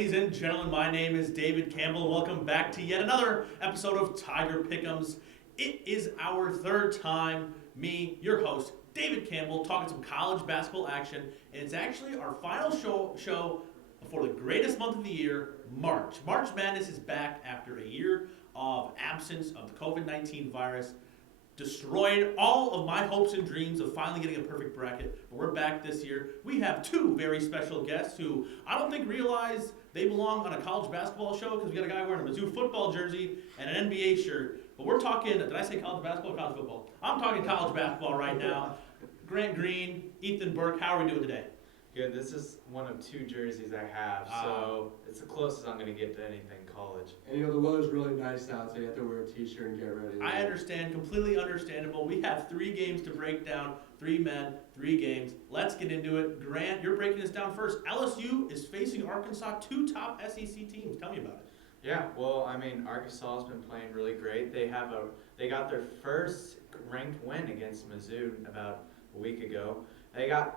ladies and gentlemen. My name is David Campbell. Welcome back to yet another episode of Tiger Pick'ems. It is our third time, me, your host, David Campbell, talking some college basketball action, and it's actually our final show before the greatest month of the year, March. March Madness is back after a year of absence of the COVID-19 virus. Destroyed all of my hopes and dreams of finally getting a perfect bracket, but we're back this year. We have two very special guests who I don't think realize they belong on a college basketball show because we got a guy wearing a Mizzou football jersey and an NBA shirt. But we're talking, did I say college basketball or college football? I'm talking college basketball right now. Grant Green, Ethan Burke, how are we doing today? Good. This is one of two jerseys I have, so it's the closest I'm going to get to anything college. And you know, the weather's really nice out, so you have to wear a t-shirt and get ready. I understand, completely understandable. We have 3 games to break down, 3 men, 3 games. Let's get into it. Grant, you're breaking this down first. LSU is facing Arkansas, 2 top SEC teams. Tell me about it. Yeah, well, I mean, Arkansas has been playing really great. They got their first ranked win against Mizzou about a week ago. They got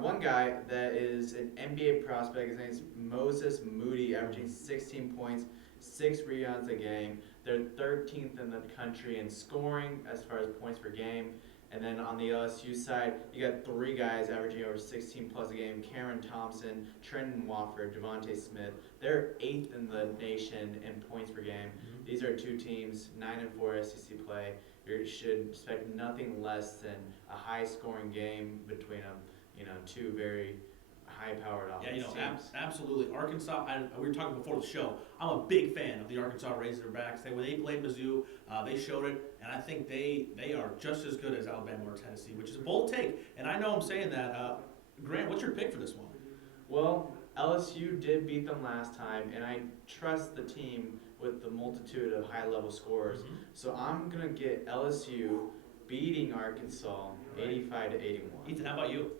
one guy that is an NBA prospect. His name is Moses Moody, averaging 16 points, 6 rebounds a game. They're 13th in the country in scoring as far as points per game. And then on the LSU side, you got 3 guys averaging over 16 plus a game: Cameron Thompson, Trenton Wofford, Devontae Smith. They're 8th in the nation in points per game. Mm-hmm. These are 2 teams, 9-4 SEC play. You should expect nothing less than a high-scoring game between them. 2 very high-powered offense teams. Absolutely. Arkansas. We were talking before the show. I'm a big fan of the Arkansas Razorbacks. When they played Mizzou, they showed it, and I think they are just as good as Alabama or Tennessee, which is a bold take. And I know I'm saying that. Grant, what's your pick for this one? Well, LSU did beat them last time, and I trust the team with the multitude of high-level scorers. Mm-hmm. So I'm going to get LSU beating Arkansas 85-81. Ethan, how about you?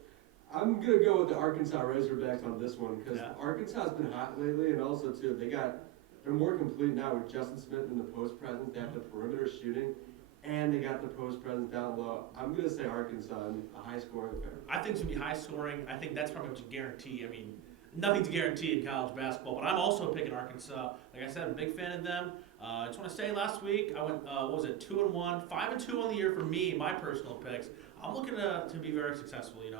I'm going to go with the Arkansas Razorbacks on this one because Arkansas has been hot lately, and also, too, they're more complete now with Justin Smith in the post presence. They have the perimeter shooting, and they got the post presence down low. I'm going to say Arkansas in a high-scoring affair. I think it's going to be high-scoring. I think that's pretty much a guarantee. I mean, nothing's guaranteed in college basketball, but I'm also picking Arkansas. Like I said, I'm a big fan of them. I just want to say last week I went, 2-1, 5-2 on the year for me, my personal picks. I'm looking to be very successful, and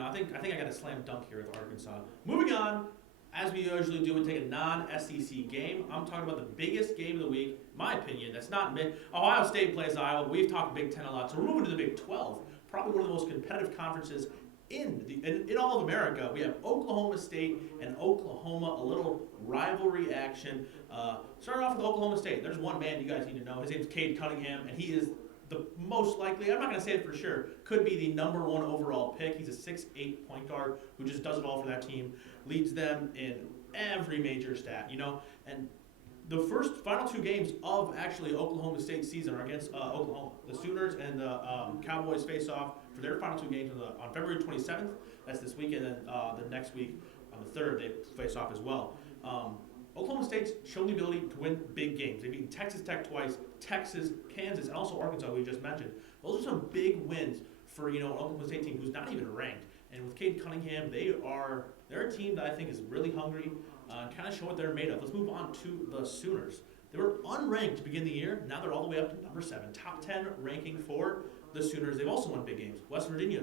I think I got a slam dunk here with Arkansas. Moving on, as we usually do, we take a non-SEC game. I'm talking about the biggest game of the week, my opinion. That's not me. Ohio State plays Iowa. We've talked Big Ten a lot, so we're moving to the Big 12, probably one of the most competitive conferences in all of America. We have Oklahoma State and Oklahoma, a little rivalry action. Starting off with Oklahoma State, there's one man you guys need to know. His name's Cade Cunningham, and he is the most likely, I'm not going to say it for sure, could be the number 1 overall pick. He's a 6'8" point guard who just does it all for that team, leads them in every major stat, and the final 2 games of actually Oklahoma State's season are against Oklahoma. The Sooners and the Cowboys face off for their final 2 games on February 27th. That's this weekend, and then the next week on the 3rd they face off as well. Oklahoma State's shown the ability to win big games. They've beaten Texas Tech twice, Texas, Kansas, and also Arkansas, we just mentioned. Those are some big wins for an Oklahoma State team who's not even ranked. And with Cade Cunningham, they're a team that I think is really hungry and kind of show what they're made of. Let's move on to the Sooners. They were unranked to begin the year. Now they're all the way up to number 7, top 10 ranking for the Sooners. They've also won big games. West Virginia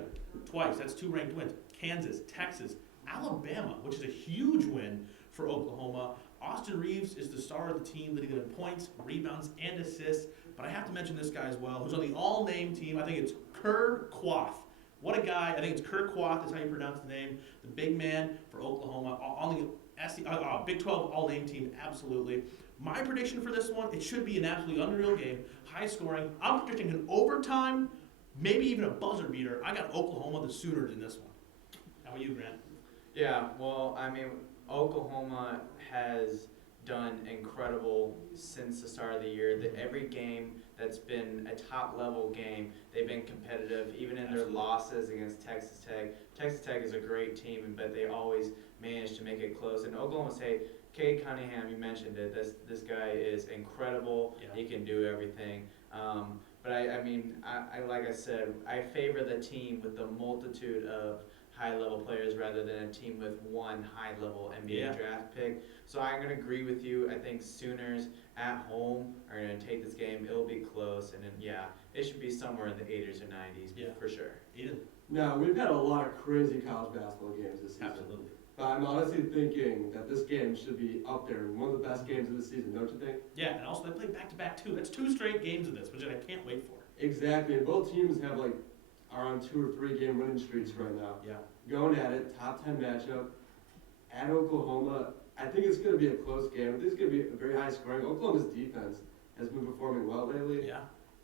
twice. That's 2 ranked wins. Kansas, Texas, Alabama, which is a huge win for Oklahoma. Austin Reeves is the star of the team, leading them in points, rebounds, and assists. But I have to mention this guy as well, who's on the all-name team. I think it's Kur Quath. What a guy. I think it's Kur Quath is how you pronounce the name. The big man for Oklahoma on the Big 12 all-name team, absolutely. My prediction for this one, it should be an absolutely unreal game, high-scoring. I'm predicting an overtime, maybe even a buzzer beater. I got Oklahoma, the Sooners, in this one. How about you, Grant? Yeah, well, I mean, Oklahoma has done incredible since the start of the year. That every game that's been a top-level game, they've been competitive, even in their losses against Texas Tech. Texas Tech is a great team, but they always manage to make it close. And Oklahoma State, Cade Cunningham, you mentioned it. This guy is incredible. Yeah. He can do everything. But I mean, like I said, I favor the team with the multitude of high-level players rather than a team with one high-level NBA Yeah. draft pick. So I'm going to agree with you. I think Sooners at home are going to take this game. It'll be close, and then, yeah, it should be somewhere in the 80s or 90s Yeah. for sure. Eden? Now, we've had a lot of crazy college basketball games this season. Absolutely. But I'm honestly thinking that this game should be up there, one of the best games of the season, don't you think? Yeah, and also they play back-to-back too. That's 2 straight games of this, which I can't wait for. Exactly, and both teams have are on 2 or 3 game winning streaks right now. Yeah. Going at it, top 10 matchup at Oklahoma. I think it's going to be a close game. I think it's going to be a very high scoring. Oklahoma's defense has been performing well lately. Yeah.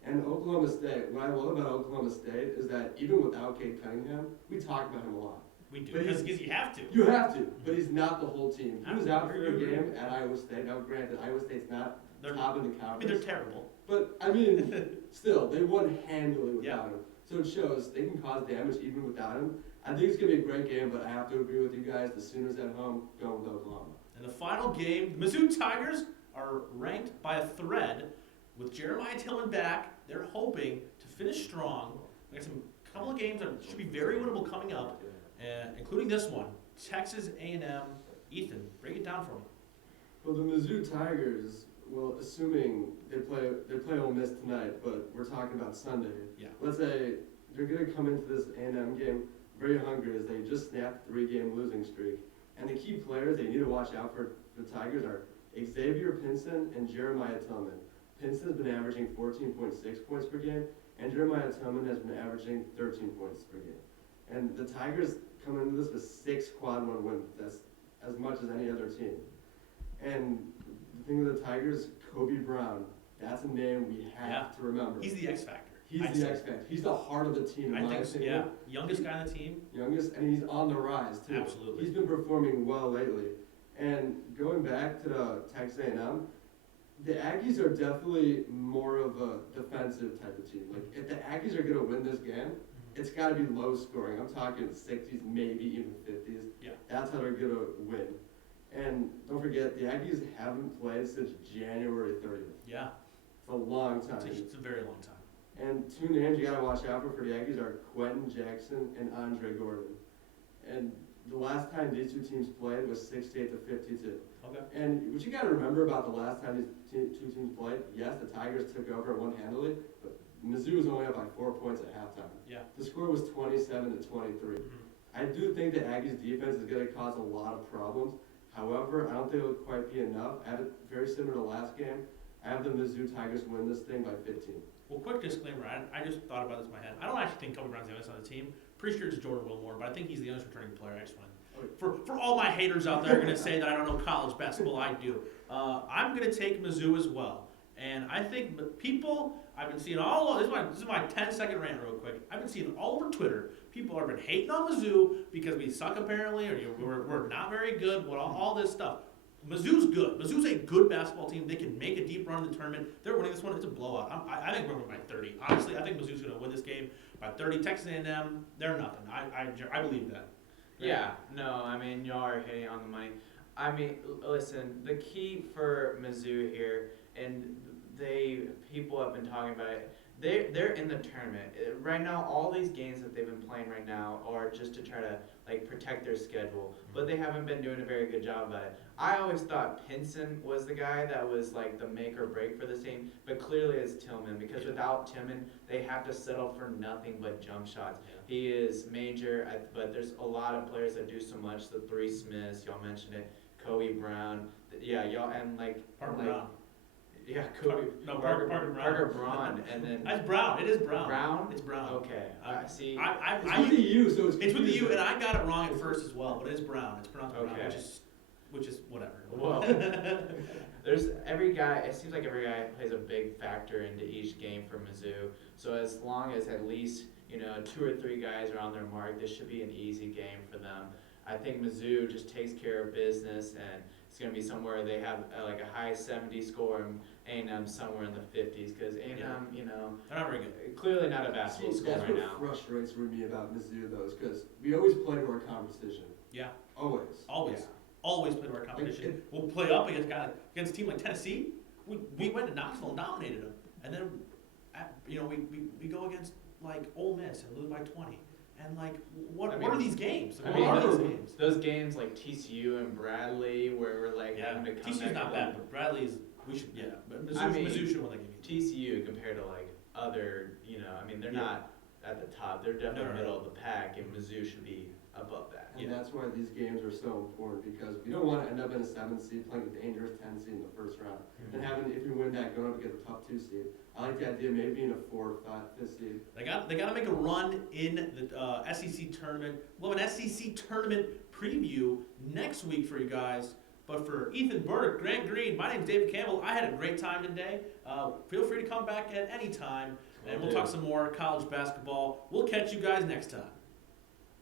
And Oklahoma State, what I love about Oklahoma State is that even without Cade Cunningham, we talk about him a lot. We do, But because you have to. You have to, but he's not the whole team. He was out for a Absolutely. game at Iowa State. Now, granted, Iowa State's not They're, top in the I mean, they're conference, terrible. but I mean, still, they won handily without Yeah. him. So it shows they can cause damage even without him. I think it's gonna be a great game, but I have to agree with you guys. The Sooners at home, going with Oklahoma. And the final game, the Mizzou Tigers are ranked by a thread with Jeremiah Tillman back. They're hoping to finish strong. We got some couple of games that should be very winnable coming up, including this one, Texas A&M. Ethan, break it down for me. Well, the Mizzou Tigers, well, assuming they play Ole Miss tonight, but we're talking about Sunday. Yeah. Let's say they're gonna come into this A&M game very hungry as they just snapped a 3-game losing streak. And the key players they need to watch out for the Tigers are Xavier Pinson and Jeremiah Tillman. Pinson has been averaging 14.6 points per game, and Jeremiah Tillman has been averaging 13 points per game. And the Tigers come into this with 6 quad 1 wins. That's as much as any other team. And the thing with the Tigers, Kobe Brown, that's a name we have to remember. He's the X factor. He's I'd the say. X factor. He's the heart of the team, in I my think so, opinion. yeah. Youngest guy on the team. Youngest, and he's on the rise too. Absolutely. He's been performing well lately. And going back to the Texas A&M, the Aggies are definitely more of a defensive type of team. Like if the Aggies are gonna win this game, it's got to be low scoring. I'm talking 60s, maybe even 50s. Yeah. That's how they're gonna win. And don't forget, the Aggies haven't played since January 30th. Yeah. It's a long time. It's a very long time. And 2 names you gotta watch out for the Aggies are Quentin Jackson and Andre Gordon. And the last time these 2 teams played was 68 to 52. Okay. And what you gotta remember about the last time these 2 teams played, yes, the Tigers took over and won handily, but Mizzou was only up by 4 points at halftime. Yeah. The score was 27 to 23. Mhm. I do think the Aggies defense is gonna cause a lot of problems. However, I don't think it'll quite be enough. I have it very similar to last game. I have the Mizzou Tigers win this thing by 15. Well, quick disclaimer, I just thought about this in my head. I don't actually think Kobe Brown's the youngest on the team. Pretty sure it's Jordan Wilmore, but I think he's the youngest returning player. I just want for all my haters out there are going to say that I don't know college basketball, I do. I'm going to take Mizzou as well. And I think people, I've been seeing this is my 10-second rant real quick. I've been seeing all over Twitter, people have been hating on Mizzou because we suck apparently, or we're not very good, all this stuff. Mizzou's good. Mizzou's a good basketball team. They can make a deep run in the tournament. They're winning this one. It's a blowout. I think we're going by 30. Honestly, I think Mizzou's going to win this game by 30. Texas A&M, they're nothing. I believe that. Yeah, no, I mean, y'all are hitting on the money. I mean, listen, the key for Mizzou here, and people have been talking about it, they're in the tournament. Right now, all these games that they've been playing right now are just to try to, protect their schedule, but they haven't been doing a very good job at it. I always thought Pinson was the guy that was, the make or break for this team, but clearly it's Tillman, because without Tillman, they have to settle for nothing but jump shots. He is major, but there's a lot of players that do so much. The 3 Smiths, y'all mentioned it, Kobe Brown, yeah, y'all, and Parker Brown. Yeah, Kobe. Parker Brown. Parker Braun, and then It's Brown. It is Brown. Brown. It's Brown. Okay, see. It's with the U, so it's It's with the U, confusing. and I got it wrong at first as well, but it's Brown. It's pronounced Brown, Okay. which is whatever. Well, there's every guy. It seems like every guy plays a big factor into each game for Mizzou. So as long as at least 2 or 3 guys are on their mark, this should be an easy game for them. I think Mizzou just takes care of business, and it's going to be somewhere they have a high 70 score, and A&M somewhere in the 50s, because A&M, They're not very good. clearly not a basketball See, school that's right what now. frustrates me about Mizzou, though, is because we always play to our competition. Yeah. Always. Always. Yeah. Always play to our competition. We'll play up against a team like Tennessee. We went to Knoxville and dominated them, and then we go against Ole Miss and lose by 20. And like, what I are mean- these games? I Like, mean, what are these games? those games like TCU and Bradley, where we're like having to come TCU's back not and bad, win. but Bradley's, we should, but I mean, Mizzou should win that game. TCU compared to like other, I mean, they're Yeah. not at the top. They're definitely No. middle of the pack, and Mizzou should be above that. And that's why these games are so important, because we don't wanna end up in a 7th seed playing a dangerous 10 seed in the first round. And having, if you win that, going up against a tough 2 seed. I like the idea of maybe being a 4th, 5th seed. They got to make a run in the SEC tournament. We'll have an SEC tournament preview next week for you guys. But for Ethan Burdick, Grant Green, my name's David Campbell. I had a great time today. Feel free to come back at any time, and we'll talk some more college basketball. We'll catch you guys next time.